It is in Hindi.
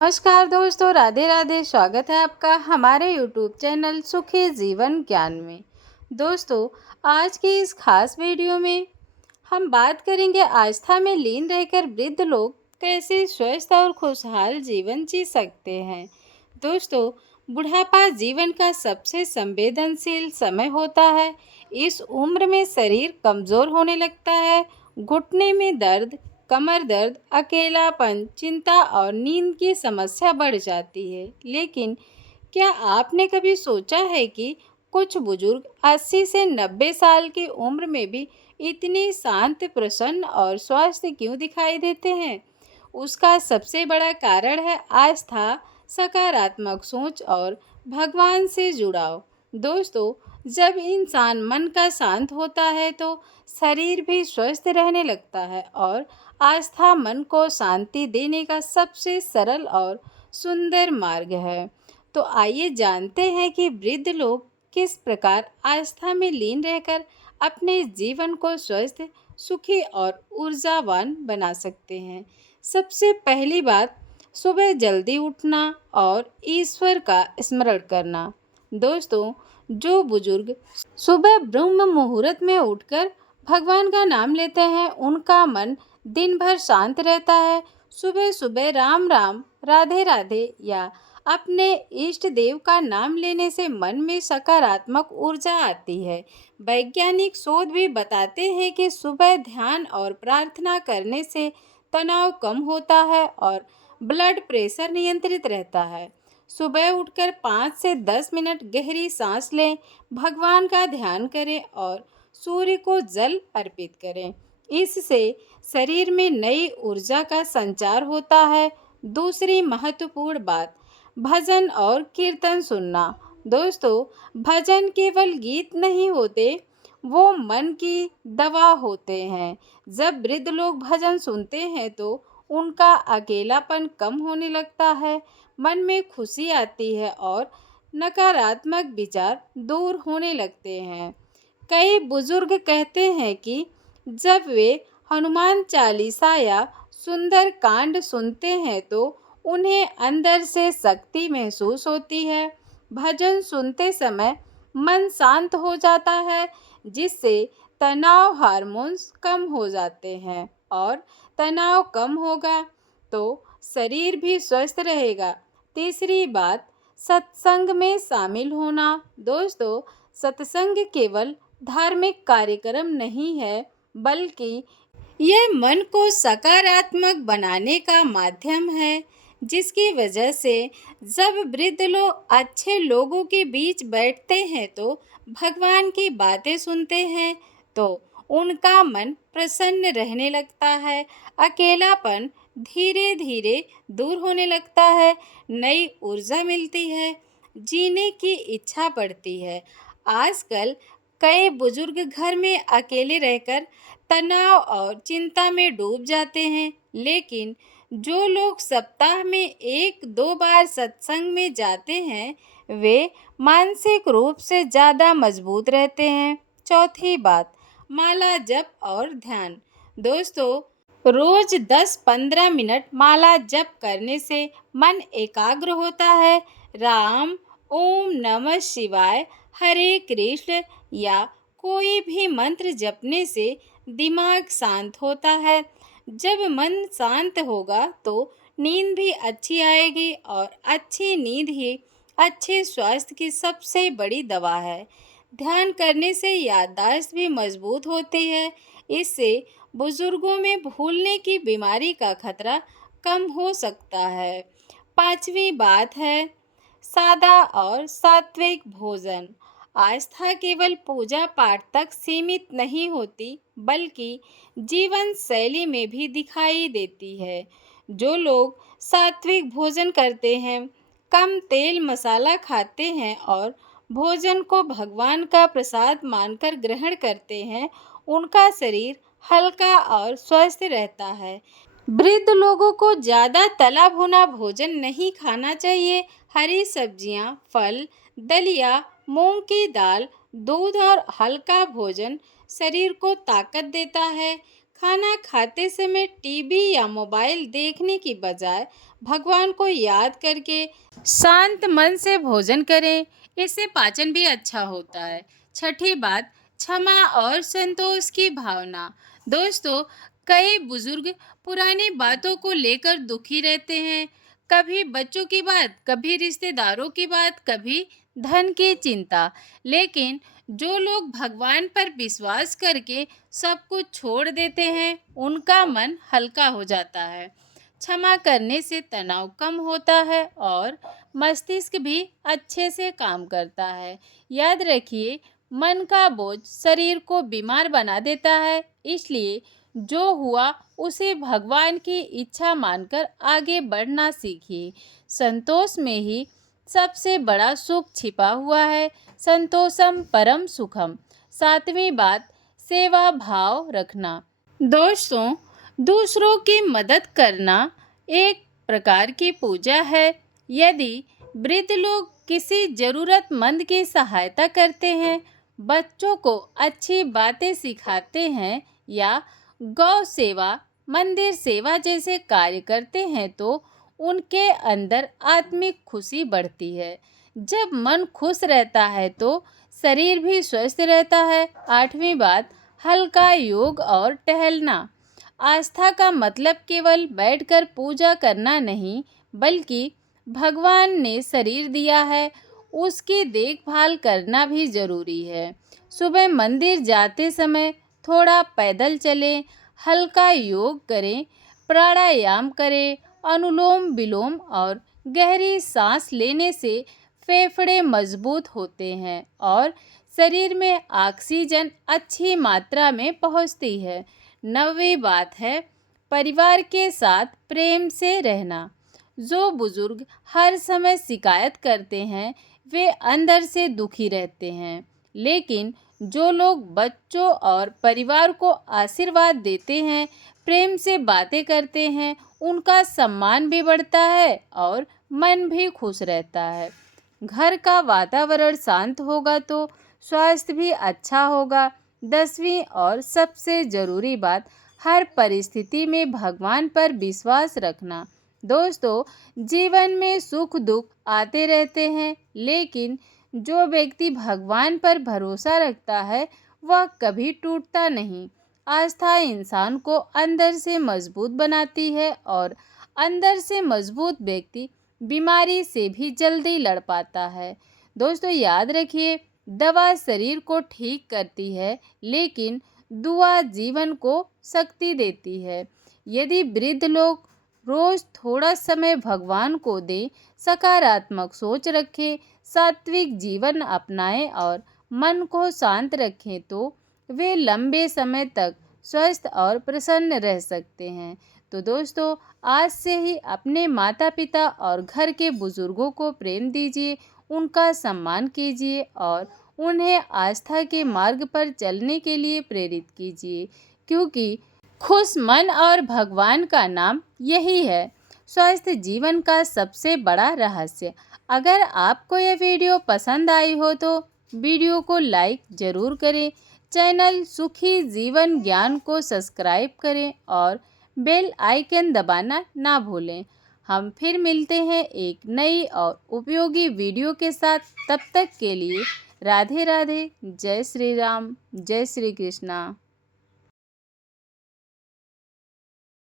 नमस्कार दोस्तों, राधे राधे। स्वागत है आपका हमारे यूट्यूब चैनल सुखी जीवन ज्ञान में। दोस्तों, आज की इस खास वीडियो में हम बात करेंगे आस्था में लीन रहकर वृद्ध लोग कैसे स्वस्थ और खुशहाल जीवन जी सकते हैं। दोस्तों, बुढ़ापा जीवन का सबसे संवेदनशील समय होता है। इस उम्र में शरीर कमज़ोर होने लगता है, घुटने में दर्द, कमर दर्द, अकेलापन, चिंता और नींद की समस्या बढ़ जाती है। लेकिन क्या आपने कभी सोचा है कि कुछ बुजुर्ग 80 से 90 साल की उम्र में भी इतने शांत, प्रसन्न और स्वस्थ क्यों दिखाई देते हैं? उसका सबसे बड़ा कारण है आस्था, सकारात्मक सोच और भगवान से जुड़ाव। दोस्तों, जब इंसान मन का शांत होता है तो शरीर भी स्वस्थ रहने लगता है और आस्था मन को शांति देने का सबसे सरल और सुंदर मार्ग है। तो आइए जानते हैं कि वृद्ध लोग किस प्रकार आस्था में लीन रहकर अपने जीवन को स्वस्थ, सुखी और ऊर्जावान बना सकते हैं। सबसे पहली बात, सुबह जल्दी उठना और ईश्वर का स्मरण करना। दोस्तों, जो बुजुर्ग सुबह ब्रह्म मुहूर्त में उठकर भगवान का नाम लेते हैं, उनका मन दिन भर शांत रहता है। सुबह सुबह राम राम, राधे राधे या अपने इष्ट देव का नाम लेने से मन में सकारात्मक ऊर्जा आती है। वैज्ञानिक शोध भी बताते हैं कि सुबह ध्यान और प्रार्थना करने से तनाव कम होता है और ब्लड प्रेशर नियंत्रित रहता है। सुबह उठकर 5 से 10 मिनट गहरी सांस लें, भगवान का ध्यान करें और सूर्य को जल अर्पित करें। इससे शरीर में नई ऊर्जा का संचार होता है। दूसरी महत्वपूर्ण बात, भजन और कीर्तन सुनना। दोस्तों, भजन केवल गीत नहीं होते, वो मन की दवा होते हैं। जब वृद्ध लोग भजन सुनते हैं तो उनका अकेलापन कम होने लगता है, मन में खुशी आती है और नकारात्मक विचार दूर होने लगते हैं। कई बुजुर्ग कहते हैं कि जब वे हनुमान चालीसा या सुंदर कांड सुनते हैं तो उन्हें अंदर से शक्ति महसूस होती है। भजन सुनते समय मन शांत हो जाता है, जिससे तनाव हार्मोन्स कम हो जाते हैं और तनाव कम होगा तो शरीर भी स्वस्थ रहेगा। तीसरी बात, सत्संग में शामिल होना। दोस्तों, सत्संग केवल धार्मिक कार्यक्रम नहीं है, बल्कि यह मन को सकारात्मक बनाने का माध्यम है, जिसकी वजह से जब वृद्ध लोग अच्छे लोगों के बीच बैठते हैं तो भगवान की बातें सुनते हैं तो उनका मन प्रसन्न रहने लगता है। अकेलापन धीरे धीरे दूर होने लगता है, नई ऊर्जा मिलती है, जीने की इच्छा बढ़ती है। आजकल कई बुजुर्ग घर में अकेले रहकर तनाव और चिंता में डूब जाते हैं, लेकिन जो लोग सप्ताह में 1-2 बार सत्संग में जाते हैं, वे मानसिक रूप से ज़्यादा मजबूत रहते हैं। चौथी बात, माला जप और ध्यान। दोस्तों, रोज 10-15 मिनट माला जप करने से मन एकाग्र होता है। राम, ओम नमः शिवाय, हरे कृष्ण या कोई भी मंत्र जपने से दिमाग शांत होता है। जब मन शांत होगा तो नींद भी अच्छी आएगी और अच्छी नींद ही अच्छे स्वास्थ्य की सबसे बड़ी दवा है। ध्यान करने से याददाश्त भी मजबूत होती है। इससे बुजुर्गों में भूलने की बीमारी का खतरा कम हो सकता है। पांचवी बात है सादा और सात्विक भोजन। आस्था केवल पूजा पाठ तक सीमित नहीं होती, बल्कि जीवन शैली में भी दिखाई देती है। जो लोग सात्विक भोजन करते हैं, कम तेल मसाला खाते हैं और भोजन को भगवान का प्रसाद मानकर ग्रहण करते हैं, उनका शरीर हल्का और स्वस्थ रहता है। वृद्ध लोगों को ज़्यादा तला भुना भोजन नहीं खाना चाहिए। हरी सब्जियां, फल, दलिया, मूंग की दाल, दूध और हल्का भोजन शरीर को ताकत देता है। खाना खाते समय टीवी या मोबाइल देखने की बजाय भगवान को याद करके शांत मन से भोजन करें। इससे पाचन भी अच्छा होता है। छठी बात, क्षमा और संतोष की भावना। दोस्तों, कई बुजुर्ग पुरानी बातों को लेकर दुखी रहते हैं। कभी बच्चों की बात, कभी रिश्तेदारों की बात, कभी धन की चिंता। लेकिन जो लोग भगवान पर विश्वास करके सब कुछ छोड़ देते हैं, उनका मन हल्का हो जाता है। क्षमा करने से तनाव कम होता है और मस्तिष्क भी अच्छे से काम करता है। याद रखिए, मन का बोझ शरीर को बीमार बना देता है, इसलिए जो हुआ उसे भगवान की इच्छा मानकर आगे बढ़ना सीखिए। संतोष में ही सबसे बड़ा सुख छिपा हुआ है। संतोषम परम सुखम। सातवीं बात, सेवा भाव रखना। दोस्तों, दूसरों की मदद करना एक प्रकार की पूजा है। यदि वृद्ध लोग किसी जरूरतमंद की सहायता करते हैं, बच्चों को अच्छी बातें सिखाते हैं या गौ सेवा, मंदिर सेवा जैसे कार्य करते हैं, तो उनके अंदर आत्मिक खुशी बढ़ती है। जब मन खुश रहता है तो शरीर भी स्वस्थ रहता है। आठवीं बात, हल्का योग और टहलना। आस्था का मतलब केवल बैठकर पूजा करना नहीं, बल्कि भगवान ने शरीर दिया है, उसकी देखभाल करना भी जरूरी है। सुबह मंदिर जाते समय थोड़ा पैदल चलें, हल्का योग करें, प्राणायाम करें। अनुलोम विलोम और गहरी सांस लेने से फेफड़े मजबूत होते हैं और शरीर में ऑक्सीजन अच्छी मात्रा में पहुंचती है। नौवीं बात है, परिवार के साथ प्रेम से रहना। जो बुजुर्ग हर समय शिकायत करते हैं, वे अंदर से दुखी रहते हैं। लेकिन जो लोग बच्चों और परिवार को आशीर्वाद देते हैं, प्रेम से बातें करते हैं, उनका सम्मान भी बढ़ता है और मन भी खुश रहता है। घर का वातावरण शांत होगा तो स्वास्थ्य भी अच्छा होगा। 10वीं और सबसे ज़रूरी बात, हर परिस्थिति में भगवान पर विश्वास रखना। दोस्तों, जीवन में सुख दुख आते रहते हैं, लेकिन जो व्यक्ति भगवान पर भरोसा रखता है, वह कभी टूटता नहीं। आस्था इंसान को अंदर से मजबूत बनाती है और अंदर से मजबूत व्यक्ति बीमारी से भी जल्दी लड़ पाता है। दोस्तों, याद रखिए, दवा शरीर को ठीक करती है, लेकिन दुआ जीवन को शक्ति देती है। यदि वृद्ध लोग रोज थोड़ा समय भगवान को दें, सकारात्मक सोच रखें, सात्विक जीवन अपनाएं और मन को शांत रखें, तो वे लंबे समय तक स्वस्थ और प्रसन्न रह सकते हैं। तो दोस्तों, आज से ही अपने माता पिता और घर के बुजुर्गों को प्रेम दीजिए, उनका सम्मान कीजिए और उन्हें आस्था के मार्ग पर चलने के लिए प्रेरित कीजिए, क्योंकि खुश मन और भगवान का नाम यही है स्वस्थ जीवन का सबसे बड़ा रहस्य। अगर आपको यह वीडियो पसंद आई हो तो वीडियो को लाइक ज़रूर करें, चैनल सुखी जीवन ज्ञान को सब्सक्राइब करें और बेल आइकन दबाना ना भूलें। हम फिर मिलते हैं एक नई और उपयोगी वीडियो के साथ। तब तक के लिए राधे राधे। जय श्री राम, जय श्री कृष्णा।